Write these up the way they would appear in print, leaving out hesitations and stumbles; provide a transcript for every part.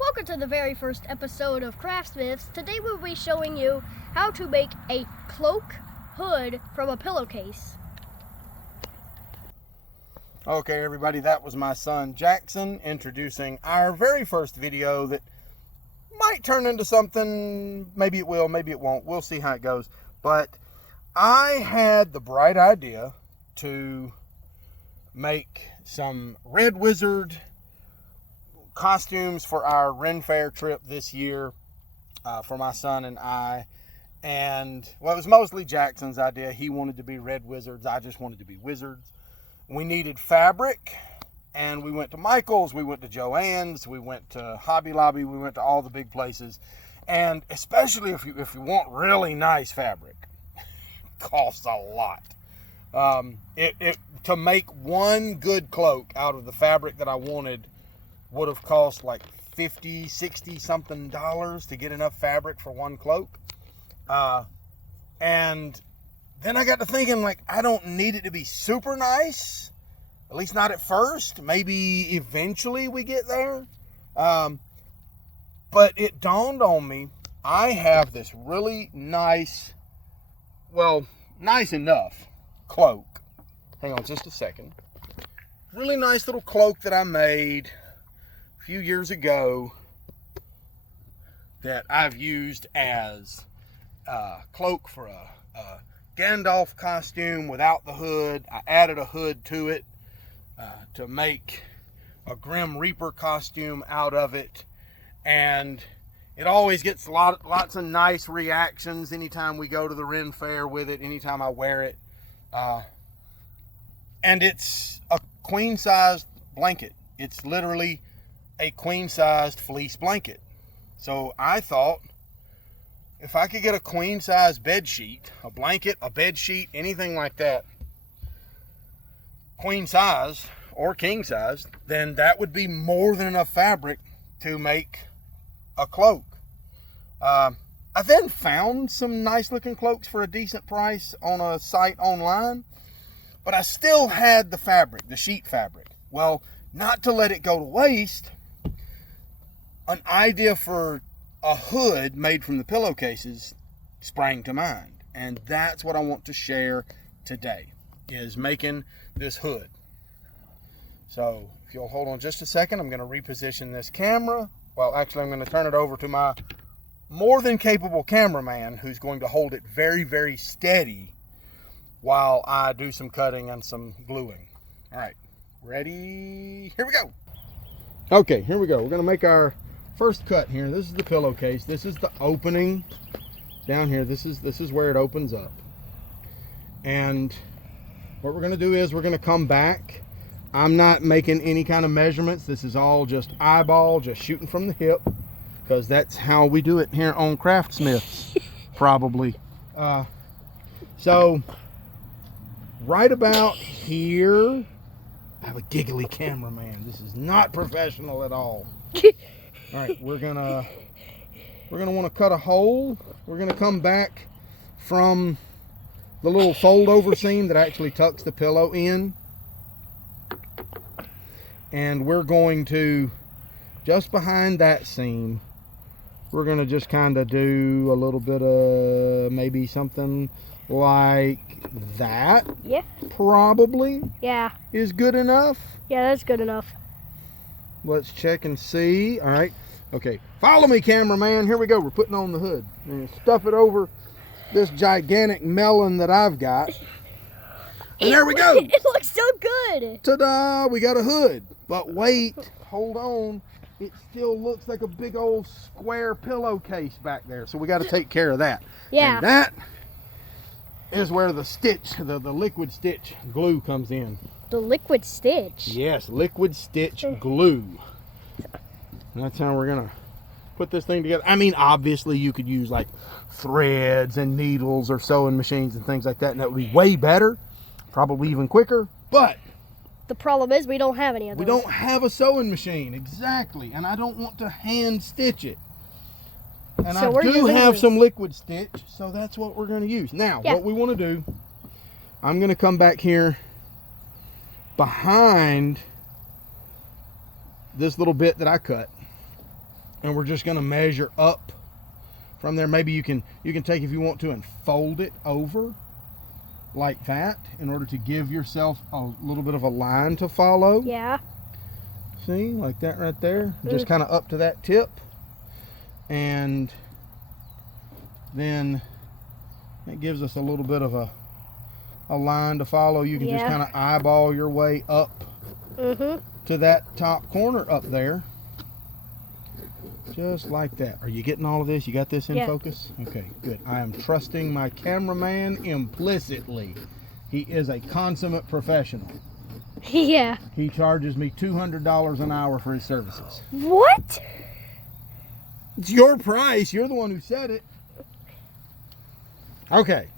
Welcome to the very first episode of Craftsmiths. Today we'll be showing you how to make a cloak hood from a pillowcase. Okay everybody, that was my son Jackson introducing our very first video that might turn into something. Maybe it will, maybe it won't. We'll see how it goes. But I had the bright idea to make some Red Wizard costumes for our Ren Fair trip this year for my son and I. And well, it was mostly Jackson's idea. He wanted to be Red Wizards. I just wanted to be wizards. We needed fabric, and we went to Michael's, we went to Joann's, we went to Hobby Lobby, we went to all the big places. And especially if you want really nice fabric, it costs a lot. To make one good cloak out of the fabric that I wanted would have cost like $50, $60 something to get enough fabric for one cloak. And then I got to thinking, like, I don't need it to be super nice, at least not at first. Maybe eventually we get there. But it dawned on me, I have this really nice, well, nice enough cloak. Hang on just a second. Really nice little cloak that I made a few years ago that I've used as a cloak for a Gandalf costume without the hood. I added a hood to it to make a Grim Reaper costume out of it, and it always gets lots of nice reactions anytime we go to the Ren Fair with it, anytime I wear it. And it's a queen-sized blanket. It's literally a queen-sized fleece blanket. So I thought, if I could get a queen-size bed sheet, a blanket, a bed sheet, anything like that, queen size or king size, then that would be more than enough fabric to make a cloak. I then found some nice looking cloaks for a decent price on a site online, but I still had the fabric, the sheet fabric. Well, not to let it go to waste, an idea for a hood made from the pillowcases sprang to mind, and that's what I want to share today, is making this hood. So if you'll hold on just a second, I'm going to reposition this camera. Well, actually, I'm going to turn it over to my more than capable cameraman, who's going to hold it very, very steady while I do some cutting and some gluing. All right, ready? Here we go. Okay, here we go. We're going to make our first cut here. This is the pillowcase. This is the opening down here. This is where it opens up. And what we're going to do is we're going to come back. I'm not making any kind of measurements. This is all just eyeball, just shooting from the hip, because that's how we do it here on Craftsmiths, probably. So right about here, I have a giggly cameraman. This is not professional at all. All right, we're gonna want to cut a hole. We're gonna come back from the little fold over seam that actually tucks the pillow in, and we're going to, just behind that seam, we're gonna just kind of do a little bit of maybe something like that. Yeah. Probably. Yeah. Is good enough. Yeah, that's good enough. Let's check and see. All right. Okay. Follow me, cameraman. Here we go. We're putting on the hood. And stuff it over this gigantic melon that I've got. And there we go. It looks so good. Ta-da! We got a hood. But wait. Hold on. It still looks like a big old square pillowcase back there. So we got to take care of that. Yeah. And that is where the stitch, the liquid stitch glue comes in. The liquid stitch? Yes, liquid stitch glue. And that's how we're gonna put this thing together. I mean, obviously you could use like threads and needles or sewing machines and things like that, and that would be way better, probably even quicker. But the problem is we don't have any of those. We don't have a sewing machine, exactly, and I don't want to hand stitch it. And so I do have some liquid stitch, so that's what we're going to use. Now, what we want to do, I'm going to come back here behind this little bit that I cut, And we're just going to measure up from there. Maybe you can take, if you want to, and fold it over like that in order to give yourself a little bit of a line to follow. Yeah. See, like that right there. Just kind of up to that tip. And then it gives us a little bit of a line to follow. You can just kind of eyeball your way up to that top corner up there. Just like that. Are you getting all of this? You got this in focus? Okay, good. I am trusting my cameraman implicitly. He is a consummate professional. Yeah. He charges me $200 an hour for his services. What? It's your price. You're the one who said it. Okay.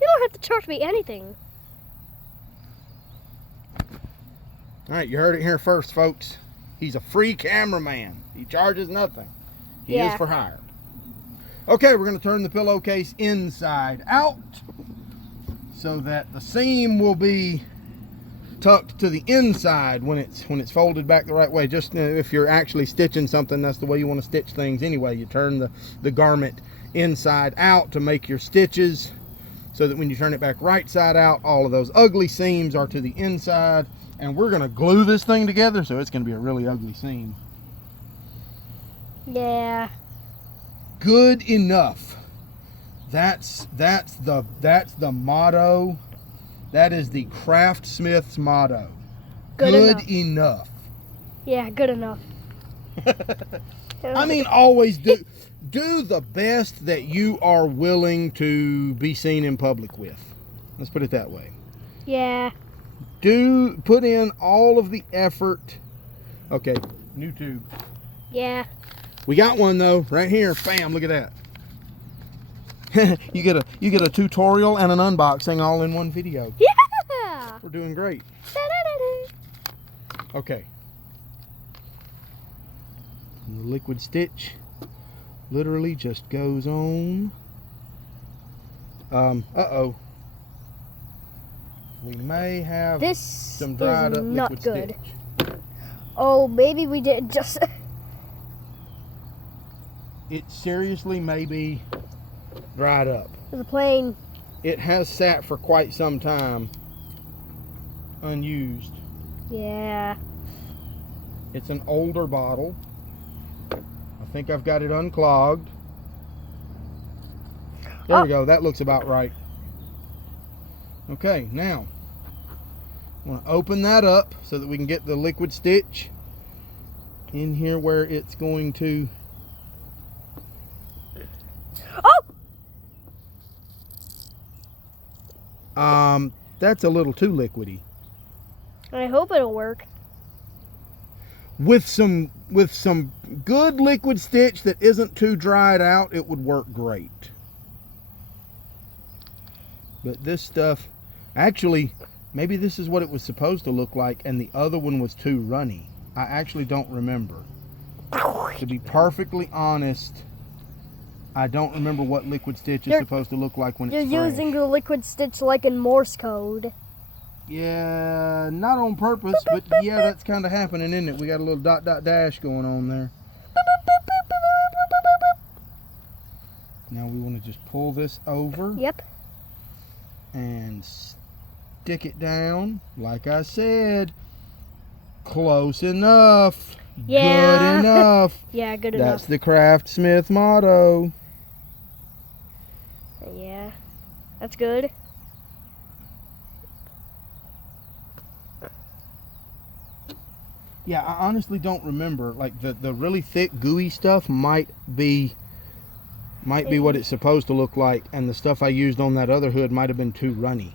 You don't have to charge me anything. All right, you heard it here first, folks. He's a free cameraman. He charges nothing. He is for hire. Okay, we're going to turn the pillowcase inside out so that the seam will be tucked to the inside when it's folded back the right way. Just if you're actually stitching something, that's the way you want to stitch things anyway. You turn the garment inside out to make your stitches so that when you turn it back right side out, all of those ugly seams are to the inside. And we're going to glue this thing together, so it's going to be a really ugly seam. Yeah. Good enough. That's the motto. That is the Craftsmiths motto. Good enough. Yeah, good enough. I mean, always do the best that you are willing to be seen in public with. Let's put it that way. Yeah. Put in all of the effort. Okay, new tube. Yeah. We got one though, right here. Bam! Look at that. you get a tutorial and an unboxing all in one video. Yeah. We're doing great. Okay. And the liquid stitch literally just goes on. Uh-oh. We may have some dried up liquid stitch. Oh, maybe we did just... It seriously may be dried up. There's a plane. It has sat for quite some time unused. Yeah. It's an older bottle. I think I've got it unclogged. There we go. That looks about right. Okay, now I want to open that up so that we can get the liquid stitch in here where it's going to... That's a little too liquidy. I hope it'll work. With some good liquid stitch that isn't too dried out, it would work great. But this stuff, actually, maybe this is what it was supposed to look like and the other one was too runny. I actually don't remember. To be perfectly honest, I don't remember what liquid stitch is supposed to look like when it's fresh. You're using the liquid stitch like in Morse code. Yeah, not on purpose, but yeah, that's kind of happening, isn't it? We got a little dot dot dash going on there. Now we want to just pull this over. Yep. And stick it down. Like I said, close enough. Yeah. Good enough. Yeah, good enough. That's the Craftsmith motto. Yeah, that's good. Yeah, I honestly don't remember. Like the really thick, gooey stuff might be what it's supposed to look like, and the stuff I used on that other hood might have been too runny.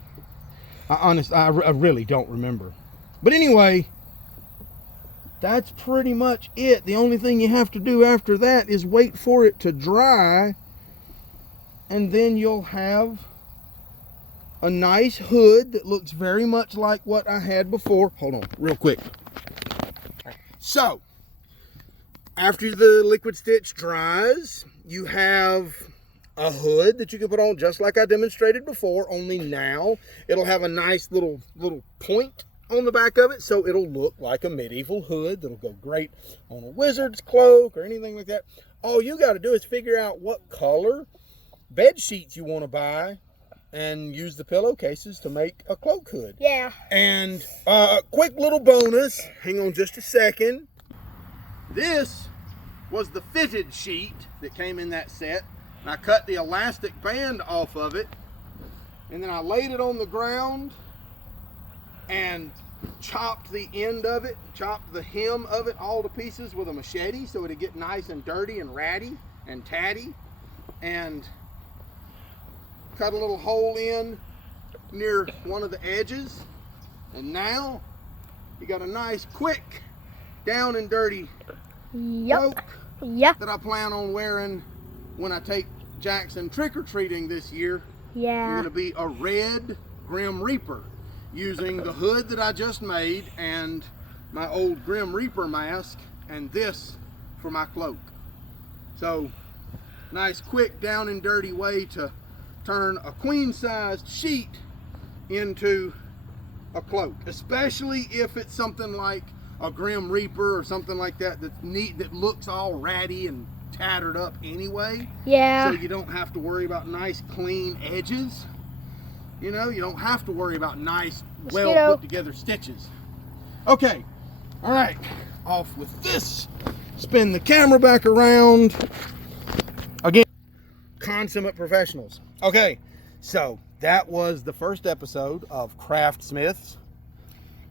I really don't remember. But anyway, that's pretty much it. The only thing you have to do after that is wait for it to dry, and then you'll have a nice hood that looks very much like what I had before. Hold on, real quick. So, after the liquid stitch dries, you have a hood that you can put on just like I demonstrated before, only now it'll have a nice little point on the back of it, so it'll look like a medieval hood that'll go great on a wizard's cloak or anything like that. All you got to do is figure out what color bed sheets you want to buy and use the pillowcases to make a cloak hood. Yeah. And a quick little bonus, hang on just a second. This was the fitted sheet that came in that set. And I cut the elastic band off of it, and then I laid it on the ground and chopped the end of it, chopped the hem of it all to pieces with a machete so it'd get nice and dirty and ratty and tatty, and cut a little hole in near one of the edges. And now you got a nice quick down and dirty cloak that I plan on wearing when I take Jackson trick-or-treating this year. Yeah. I'm gonna be a red Grim Reaper using the hood that I just made and my old Grim Reaper mask and this for my cloak. So nice quick down and dirty way to turn a queen-sized sheet into a cloak, especially if it's something like a Grim Reaper or something like that that's neat, that looks all ratty and tattered up anyway. Yeah. So you don't have to worry about nice clean edges. You know, you don't have to worry about nice, well put together stitches. Okay, all right, off with this. Spin the camera back around. Again, consummate professionals. Okay, so that was the first episode of Craftsmiths.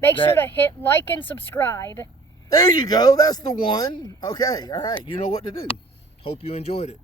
Make sure to hit like and subscribe. There you go, that's the one. Okay, all right, you know what to do. Hope you enjoyed it.